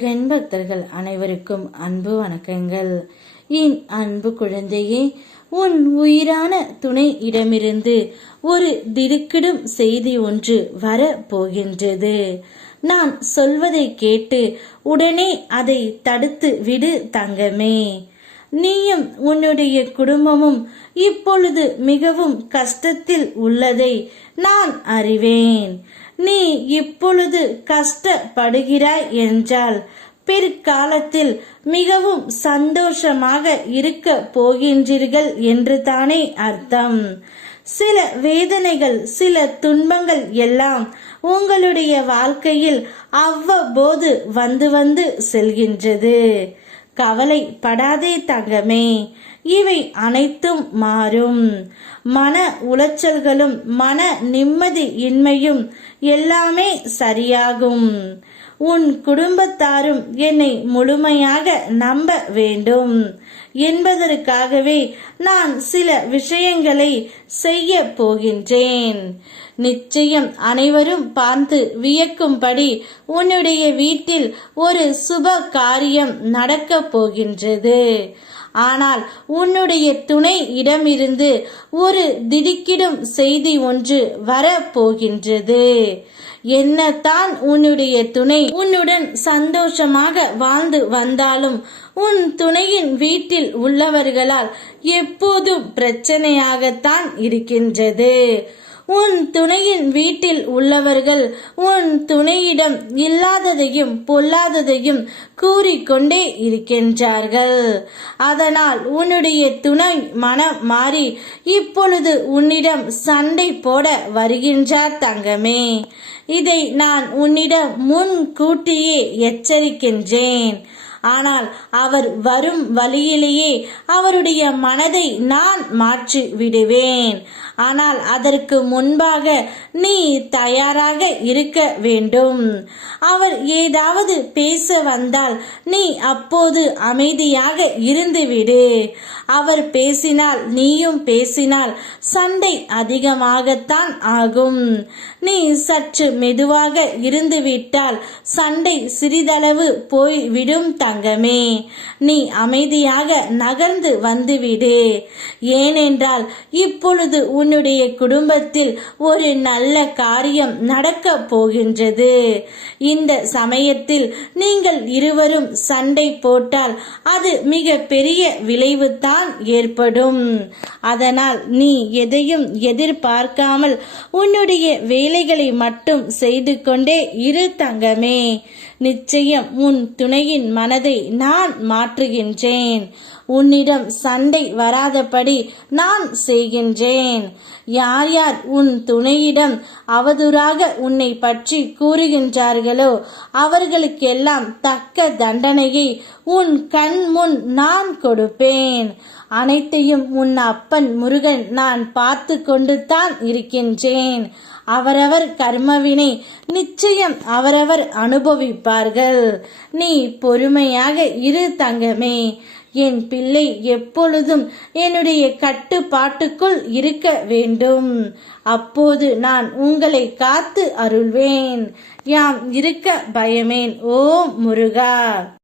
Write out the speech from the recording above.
முருகன் பக்தர்கள் அனைவருக்கும் அன்பு வணக்கங்கள். என் அன்பு குழந்தையே, உன் உயிரான துணை இடமிருந்து ஒரு திடுக்கிடும் செய்தி ஒன்று வர போகின்றது. நான் சொல்வதை கேட்டு உடனே அதை தடுத்து விடு தங்கமே. நீயும் உன்னுடைய குடும்பமும் இப்பொழுது மிகவும் கஷ்டத்தில் உள்ளதை நான் அறிவேன். நீ இப்பொழுது கஷ்டப்படுகிறாய் என்றால் பிற்காலத்தில் மிகவும் சந்தோஷமாக இருக்க போகின்றீர்கள் என்று தானே அர்த்தம். சில வேதனைகள், சில துன்பங்கள் எல்லாம் உங்களுடைய வாழ்க்கையில் அவ்வப்போது வந்து செல்கின்றது. கவலைப்படாதே தங்கமே, இவை அனைத்தும் மாறும். மன உளைச்சல்களும் மன நிம்மதி இன்மையும் எல்லாமே சரியாகும். உன் குடும்பத்தாரும் என்னை முழுமையாக நம்ப வேண்டும் என்பதற்காகவே நான் சில விஷயங்களை செய்ய போகின்றேன். நிச்சயம் அனைவரும் பார்த்து வியக்கும்படி உன்னுடைய வீட்டில் ஒரு சுப காரியம் நடக்கப் போகின்றது. ஆனால் உன்னுடைய துணை இடமிருந்து ஒரு திடுக்கிடும் செய்தி ஒன்று வரப்போகின்றது. என்னத்தான் உன்னுடைய துணை உன்னுடன் சந்தோஷமாக வாழ்ந்து வந்தாலும் உன் துணையின் வீட்டில் உள்ளவர்களால் எப்போதும் பிரச்சனையாகத்தான் இருக்கின்றது. உன் துணையின் வீட்டில் உள்ளவர்கள் உன் துணையிடம் இல்லாததையும் பொல்லாததையும் கூறிக்கொண்டே இருக்கின்றார்கள். அதனால் உன்னுடைய துணை மனம் மாறி இப்பொழுது உன்னிடம் சண்டை போட வருகின்றார் தங்கமே. இதை நான் உன்னிடம் முன்கூட்டியே எச்சரிக்கின்றேன். ஆனால் அவர் வரும் வழியிலேயே அவருடைய மனதை நான் மாற்றி விடுவேன். ஆனால் அதற்கு முன்பாக நீ தயாராக இருக்க வேண்டும். அவர் ஏதாவது பேச வந்தால் நீ அப்போது அமைதியாக இருந்துவிடு. அவர் பேசினால் நீயும் பேசினால் சண்டை அதிகமாகத்தான் ஆகும். நீ சற்று மெதுவாக இருந்துவிட்டால் சண்டை சிறிதளவு போய்விடும் தங்கமே. நீ அமைதியாக நகர்ந்து வந்துவிடு. ஏனென்றால் இப்பொழுது உன்னுடைய குடும்பத்தில் ஒரு நல்ல காரியம் நடக்க போகின்றது. இந்த சமயத்தில் நீங்கள் இருவரும் சண்டை போட்டால் அது மிக பெரிய விளைவுதான் ஏற்படும். அதனால் நீ எதையும் எதிர்பார்க்காமல் உன்னுடைய வேலைகளை மட்டும் செய்து கொண்டே இரு தங்கமே. நிச்சயம் உன் துணையின் மனதை நான் மாற்றுகின்றேன். உன்னிடம் சண்டை வராதபடி நான் செய்கின்றேன். யார் யார் உன் துணையிடம் அவதூறாக உன்னை பற்றி கூறுகின்றார்களோ அவர்களுக்கெல்லாம் தக்க தண்டனையை உன் கண் முன் நான் கொடுப்பேன். அனைத்தையும் உன் அப்பன் முருகன் நான் பார்த்து கொண்டு தான் இருக்கின்றேன். அவரவர் கர்மவினை நிச்சயம் அவரவர் அனுபவிப்பார்கள். நீ பொறுமையாக இரு தங்கமே. என் பிள்ளை எப்பொழுதும் என்னுடைய கட்டுப்பாட்டுக்குள் இருக்க வேண்டும். அப்போது நான் உங்களை காத்து அருள்வேன். யாம் இருக்க பயமேன். ஓம் முருகா.